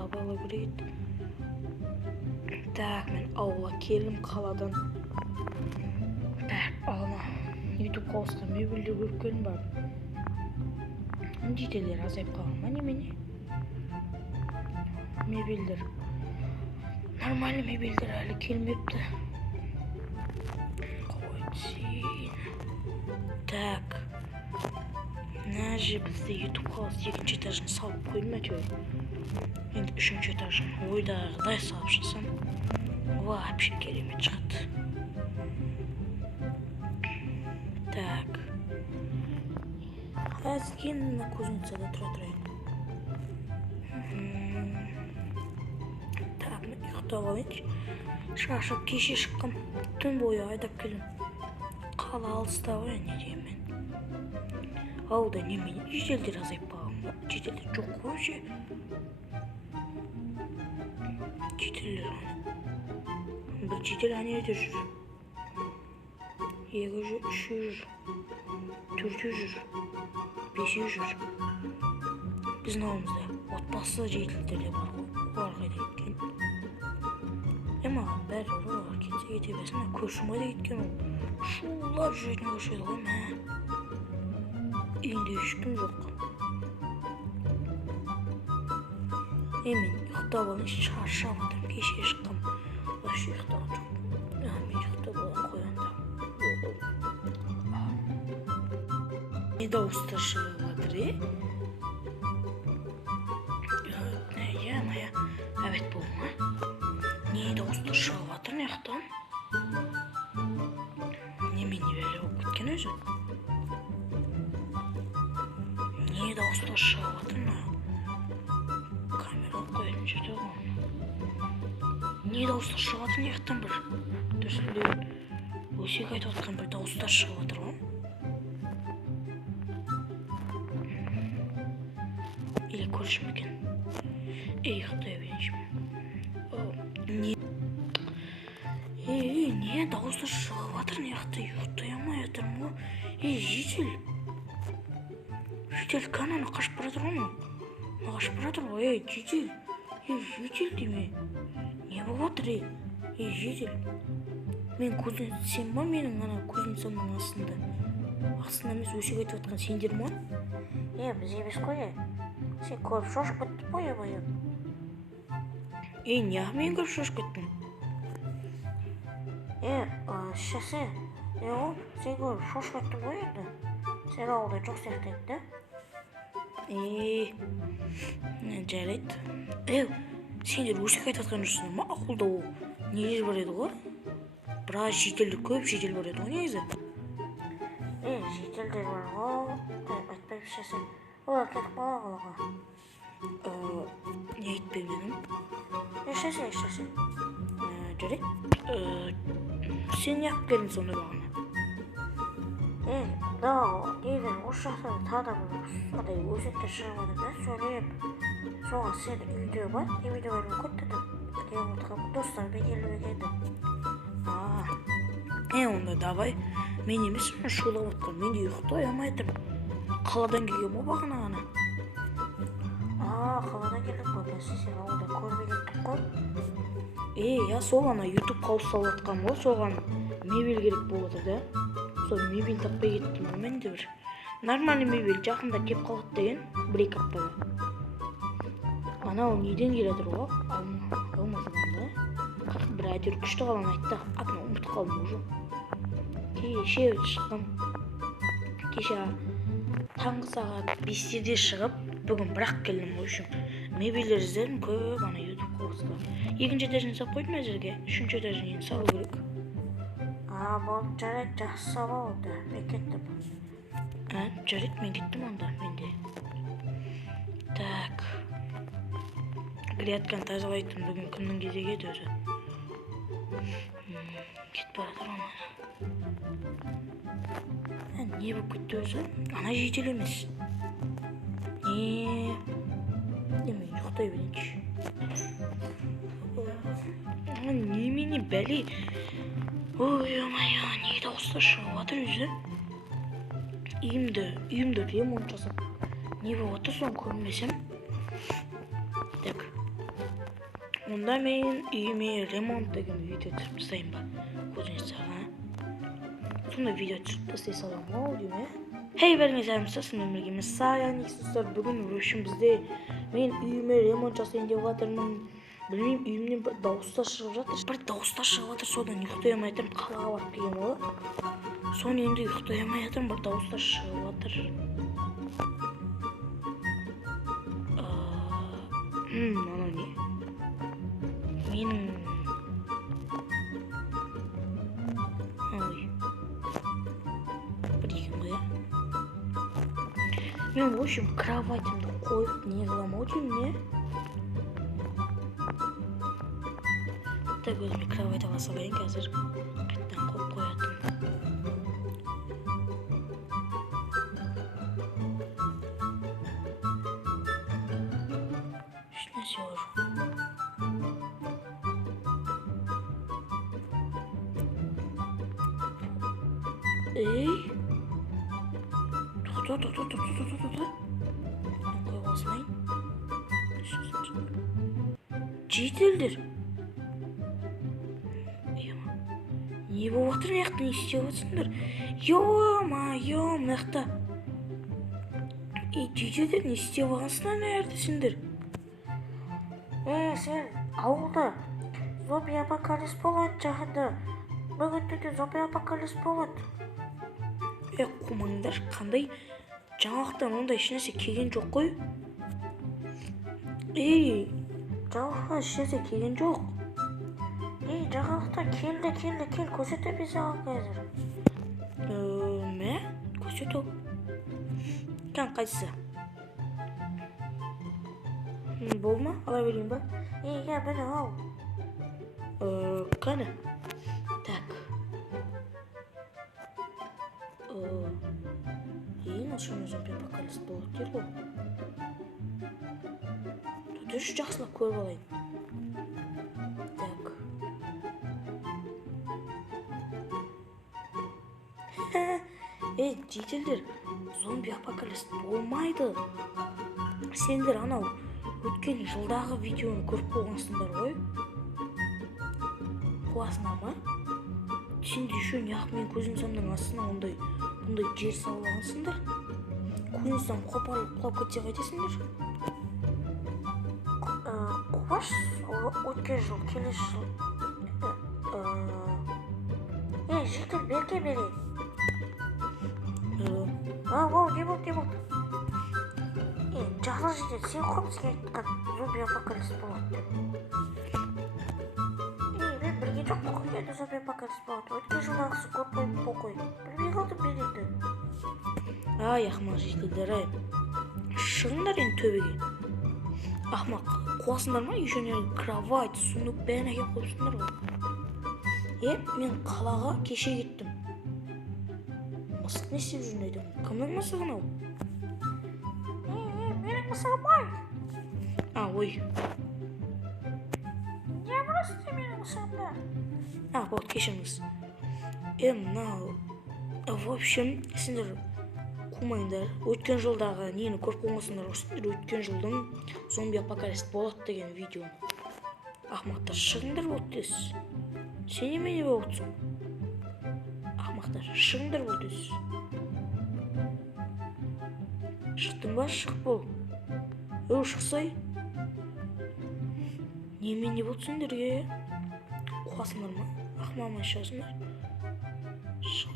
Uygulап ала көрейді. Так, мен аула келім қаладан. Так, ана YouTube қауысқа мебелді көрген бар. Детелер азайып қалған ма немене? Мебелдер. Нормальный мебелдер әлі келмепті. Қойдсен. Так. Мына же бізде YouTube қауыс екінші этажын салып қойдым әйтеуір. Енді үшінші этажын ойдағыдай салып шықсам, вообще керемет шығады. Так. Қазір кейін мына кузницада тұра тұрайын. Так, мен ұйықтап алайыншы. Шашып кеше шыққым. Түн бойы айдап келдім. Қала алыста ғой, не деймін мен. Ауылда немене жителдер азайып қалған ба? Жителдер жоқ қой же. Жителдер бір жител әнеде жүр. 2 жүр, 3 жүр, 4 жүр, 5 жүр. Біздің ауылымызда отбасы жителдер де бар ғой. Олар қайда кеткен? Маған бәрі олар кетсе кете берсін. Көршім қайда кеткен ол? Шулап жүретін көшеді ғой мә. Үйінде ешкім жоқ. Мен ұйықтап алайыншы, шаршап жатырмын. Кеше шыққам. Вообще ұйықтаған жоқ. Мен ұйықтап алайын қоянда. Не дауыстар шығып жатыр, моя әбет болма. Не дауыстар шығып жатыр, не ұйықтан? Немен небелі болып кеткен өзі? Не дауыстар шығып жатыр, камера қойын жерде ғой. Не дауыстар шығып жатыр, не ұйықтан бір? Дүрсілдеуін өсек айтып жатқан бір дауыстар шығып жатыр ғой. Или көршім екен. Ұйықтай берейінші мен. Не дауыстар шығып жатыр, не ұйықтай алмай жатырмын ғой. Жител. Жител кананы қашып бара жатыр ғой ма? Қашып бара жатыр ғой, жител. Жител деме. Не болып жатыр, жител. Мен сен ба менің ана кузницамның астында? Астында емес өсек айтып жатқан сендер ма? Біз емес қой. Сен көріп шошып кетті боя-боя. Не мен көріп шошып кеттім? Шасы. Сен көріп шошып кетті ғой енді. Сен ауылда жоқ сияқты еді. Жарайды. Сендер өсек айтып жатқан жүрсіңдер ма? Ауылда ол нелер бар еді ғой? Біраз жителдер, көп жител бар еді ғой негізі. Жителдер бар ғой. Айтпай шасы. Олар кетіп қала қалаға. Не айтпай менің? Шасы. Жарайды. Сен не алып келдің сонда бағана? Дейден осы жақтан тағы бір өсектер шығып жатыр да, сөйлеп. Соған сен үйде бар, үйде бармен көттедім. Достармен келіп едім. Онда давай. Мен емес, шулап отқан. Мен де ұйықтай алмай тұрмын. Қаладан келген ба бағана ғана? Қаладан келдік қой, біз сен ауылда көрмей кеттік қой. Сол ана YouTube қауыс салып жатқан ғой, соған мебель керек болып отыр да. Сол мебель таппай кеттім ғой мен де бір. Нормальный мебель жақында кеп қалады деген, 1-2 аптада. Анау неден келеді ғой? Алматыдан да. Бір әйтеуір күшті қаланы айтты. Атын ұмытып қалдым уже. Кеше шыққым. Кеше таңғы сағат 5-де шығып, бүгін бірақ келдім ғой үшін. Мебелдер іздедім көп ана YouTube қауысқа. 2-ші этажын салып қойдым әзірге. 3-ші этажын енді салу керек. Болды, жарайды, жақсы сала олды. Мен кеттім. Жарайды, мен кеттім онда, менде. Так. Грядканы тазалайтын бүгін күннің кезегі еді өзі. Кетіп бара жатыр ана. Не болып кетті өзі? Ана жител емес. Мен ұйықтай берейінші. Немене бәле? Ой-ой-ой, не дауыстар шығып жатыр өзі? Үйімді ремонт жасап. Не болып жатыр соны көрмесем? Так, Онда мен үйіме ремонт деген видео түсіріп тастайын ба? Көзіңіз саған. Сонда видео түсіріп тастай салам ау деймін. Хей, бәріңіз сәлеметсіздер, мен біргеміз Саян ексіздер. Бүгін өршім бізде мен үйіме ремонт жасайын деп жатырмын. Білмеймін, үйімнен бір дауыстар шығып жатыр. Бір дауыстар шығып жатыр, содан ұйықтай алмай жатырмын. Қалаға барып келген ғой. Соны енді ұйықтай алмай жатырмын, бір дауыстар шығып жатыр. Анау не? Менің бір екен ғой, мен в общем кроватимді қойып не қылам ау деймін, не? Так, өзіме кровать ала салайын қазір. Қайттан қойып қоятын. Ешнәрсе бар жоқ. Ей! Тоқта. Қойып алсайын. Жетелдер. Не болып отыр, маяқты не істеп отырсыңдар? Йо-ма-йо, маяқта. Жетелдер, не істеп алғансыңдар мәрді сендер? Сен ауылда зомби апокалипс болады жақында. Бүгін түнде зомби апокалипс болады. Қумаңдар, қандай жаңалықтан ондай ешнәрсе келген жоқ қой? Жаңалықтан ешнәрсе келген жоқ. Жаңалықтан кел, көрсете біз саған қазір. Мә? Көрсету? Қайсысы? Болма, ала берейін ба? Мені ал. Қаны? Так. Нашын зомби апокалипс болады дер ғой. Дұрыс, жақсылап көріп алайын. Так. Жетелдер, зомби апокалипс болмайды. Сендер анау өткен жылдағы видеоны көріп қойғансыңдар ғой. Қуасыңдар ма? Сенде еще неғып мен көзім самның астына ондай жер салып алғансыңдар. Көзім қопарылып құлап кетсе қайтесіңдер? Қуаш, өткен жыл, келесі жыл. Жетел, берке берейін. Не болды? Жақсы жетел, сен қомсың айтқан зомби апокалипс болады деп. Мен бірге жоқ қой, енді зомби апокалипс болады. Өткен жылдағысы көрпойып қой. Білмей қалдым мен енді. Ақымақ жетелдер, шығыңдар енді төбеге. Ақымақ, қуасыңдар ма? Еще не кровать, сундук бәрін әкеп қойыпсыңдар ғой. Мен қалаға кеше кеттім. Мысық не істеп жүрін айтам? Кімнің мысығын ау? Менің мысығым ой. Ой. Не бұрысты менің мысығымда? Вот, кешіріңіз. Мынау. В общем, сендер қумаңдар. Өткен жылдағы нені көріп қоймасыңдар осыңдар. Өткен жылдың зомби апокалипс болады деген видеоны. Ақымақтар, шығыңдар болды дес. Сен немене болып отырсың? Ақымақтар, шығыңдар болды дес. Шықтың ба? Шық бол. Шықсай. Немене болды сендерге? Қуасыңдар ма? Ақымағымай шығасыңдар. Шық.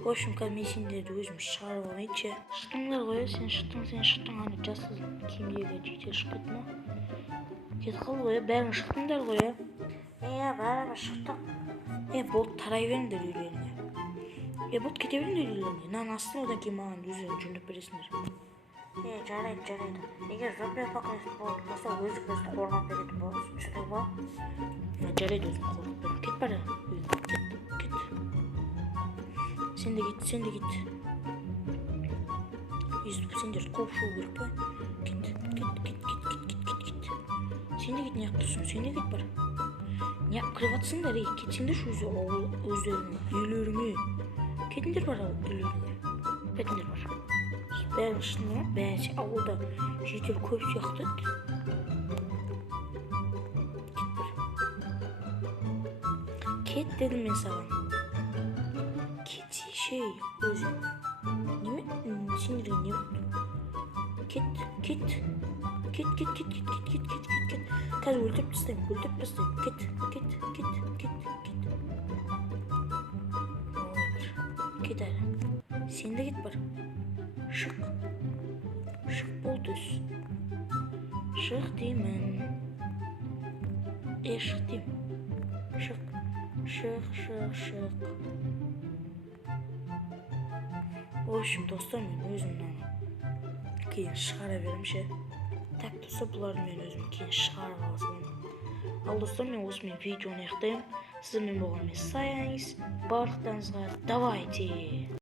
В общем, мен сендерді өзім шығарып алайыншы. Шықтыңдар ғой, сен шықтың, аны жасыл киімдегі жетел шығып кетті ма? Кетіп қалды ғой, бәрің шықтыңдар ғой. Бәріміз шықтық. Болды, тарай беріңдер үйлеріңе. Болды, кете беріңдер үйлеріңе. Нан астын, одан кейін маған өздерің жүндіп бересіңдер. Жарайды. Егер зомби апокалипс болса, өзіңізді қорғап беретін болсын, түсіндің ба? Жарайды, өзің қорғап берем. Кет бара. Кет. Сен де кет. Өйстіп, сендерді қуып шығу керек па? Кет. Сен де кет, неғып тұрсың? Сен де кет бар. Неғып кіріп атсыңдар, кетсеңдер өздеріңе, үйлеріңе. Кетіңдер бар үйлеріңе. Кетіңдер бар. бәрін шынымен бәрінше ауылда жүйетел көп сияқты. Кет дедім мен саған. Кетсейші өзің. Неме? Сендерге не болды? Кет. Қазір өлтіріп тастаймын. Кет. Кет әлі. Сен де кет бар. Шық болды өз. Шық деймін. Шық деймін. Шық. В общем, достар, мен өзім кейін шығара берем ше. Так, достар, бұларды мен өзім кейін шығарып алсам. Ал достар, мен осымен видеоны аяқтаймын. Сіздермен болған мен Саяңыз. Барлықтарыңызға давайте!